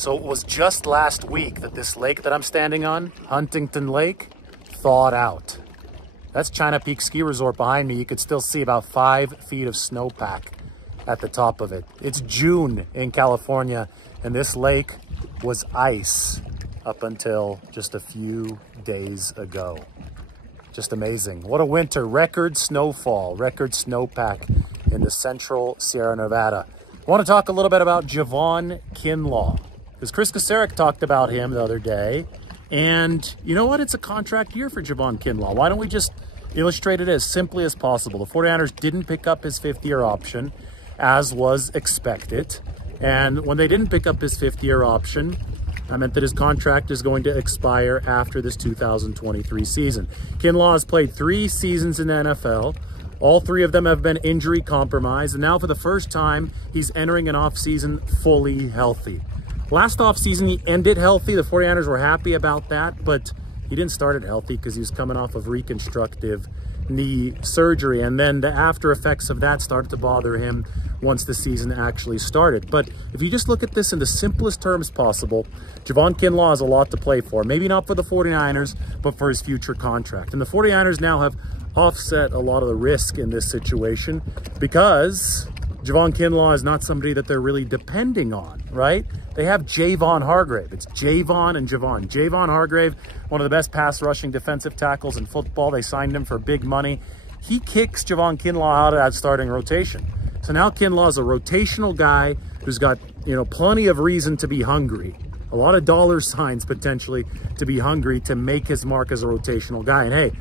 So it was just last week that this lake that I'm standing on, Huntington Lake, thawed out. That's China Peak Ski Resort behind me. You could still see about 5 feet of snowpack at the top of it. It's June in California, and this lake was ice up until just a few days ago. Just amazing. What a winter. Record snowfall, record snowpack in the central Sierra Nevada. I want to talk a little bit about Javon Kinlaw, because Chris Kasarik talked about him the other day. And you know what? It's a contract year for Javon Kinlaw. Why don't we just illustrate it as simply as possible? The 49ers didn't pick up his 5th-year option, as was expected. And when they didn't pick up his 5th-year option, that meant that his contract is going to expire after this 2023 season. Kinlaw has played 3 seasons in the NFL. All 3 of them have been injury compromised. And now for the first time, he's entering an offseason fully healthy. Last offseason, he ended healthy. The 49ers were happy about that, but he didn't start it healthy because he was coming off of reconstructive knee surgery. And then the after effects of that started to bother him once the season actually started. But if you just look at this in the simplest terms possible, Javon Kinlaw has a lot to play for. Maybe not for the 49ers, but for his future contract. And the 49ers now have offset a lot of the risk in this situation because Javon Kinlaw is not somebody that they're really depending on, right? They have Javon Hargrave. It's Javon and Javon. Javon Hargrave, one of the best pass rushing defensive tackles in football. They signed him for big money. He kicks Javon Kinlaw out of that starting rotation. So now Kinlaw is a rotational guy who's got, plenty of reason to be hungry. A lot of dollar signs potentially to be hungry to make his mark as a rotational guy. And hey,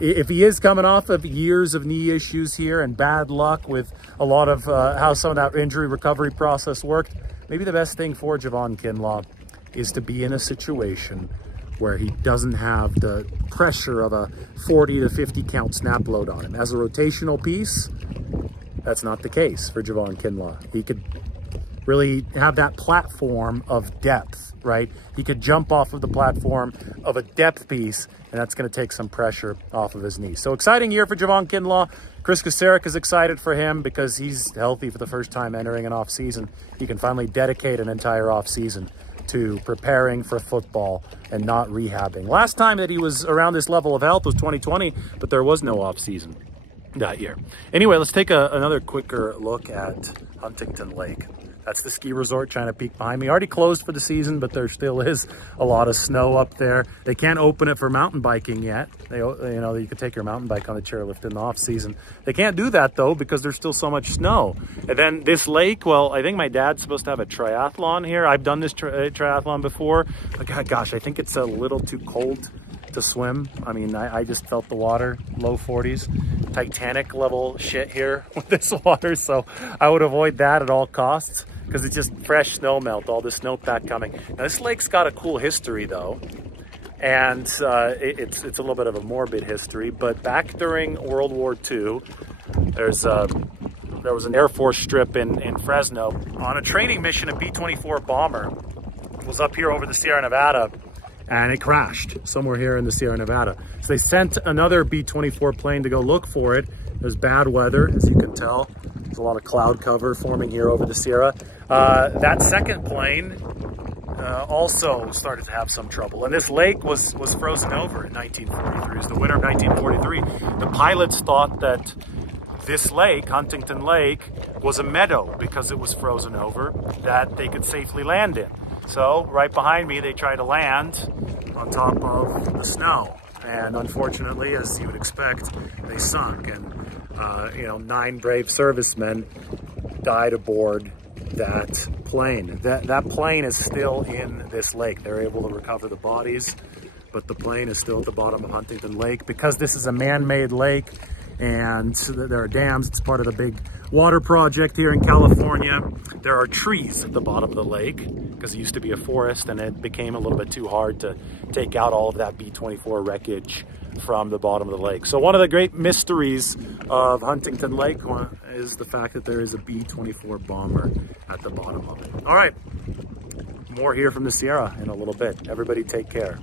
if he is coming off of years of knee issues here and bad luck with a lot of how some of that injury recovery process worked, maybe the best thing for Javon Kinlaw is to be in a situation where he doesn't have the pressure of a 40 to 50 count snap load on him. As a rotational piece, that's not the case for Javon Kinlaw. He could really have that platform of depth, right? He could jump off of the platform of a depth piece, and that's going to take some pressure off of his knees. So exciting year for Javon Kinlaw. Chris Kasarik is excited for him because he's healthy for the first time entering an off season. He can finally dedicate an entire off season to preparing for football and not rehabbing. Last time that he was around this level of health was 2020, but there was no off season that year. Anyway, let's take another quicker look at Huntington Lake. That's the ski resort, China Peak behind me. Already closed for the season, but there still is a lot of snow up there. They can't open it for mountain biking yet. You could take your mountain bike on the chairlift in the off season. They can't do that though because there's still so much snow. And then this lake, well, I think my dad's supposed to have a triathlon here. I've done this triathlon before. But gosh, I think it's a little too cold to swim. I mean, I just felt the water, low 40s, Titanic level shit here with this water. So I would avoid that at all costs, because it's just fresh snow melt, all this snowpack coming. Now, this lake's got a cool history, though, and it's a little bit of a morbid history, but back during World War II, there was an Air Force strip in Fresno. On a training mission, a B-24 bomber was up here over the Sierra Nevada, and it crashed somewhere here in the Sierra Nevada. So they sent another B-24 plane to go look for it. There's bad weather, as you can tell. There's a lot of cloud cover forming here over the Sierra. That second plane also started to have some trouble. And this lake was frozen over in 1943. It was the winter of 1943. The pilots thought that this lake, Huntington Lake, was a meadow because it was frozen over that they could safely land in. So right behind me, they tried to land on top of the snow. And unfortunately, as you would expect, they sunk. And 9 brave servicemen died aboard that plane. That plane is still in this lake. They're able to recover the bodies, but the plane is still at the bottom of Huntington Lake. Because this is a man-made lake and there are dams, it's part of the big water project here in California. There are trees at the bottom of the lake because it used to be a forest, and it became a little bit too hard to take out all of that B-24 wreckage from the bottom of the lake. So one of the great mysteries of Huntington Lake is the fact that there is a B-24 bomber at the bottom of it. All right, more here from the Sierra in a little bit. Everybody take care.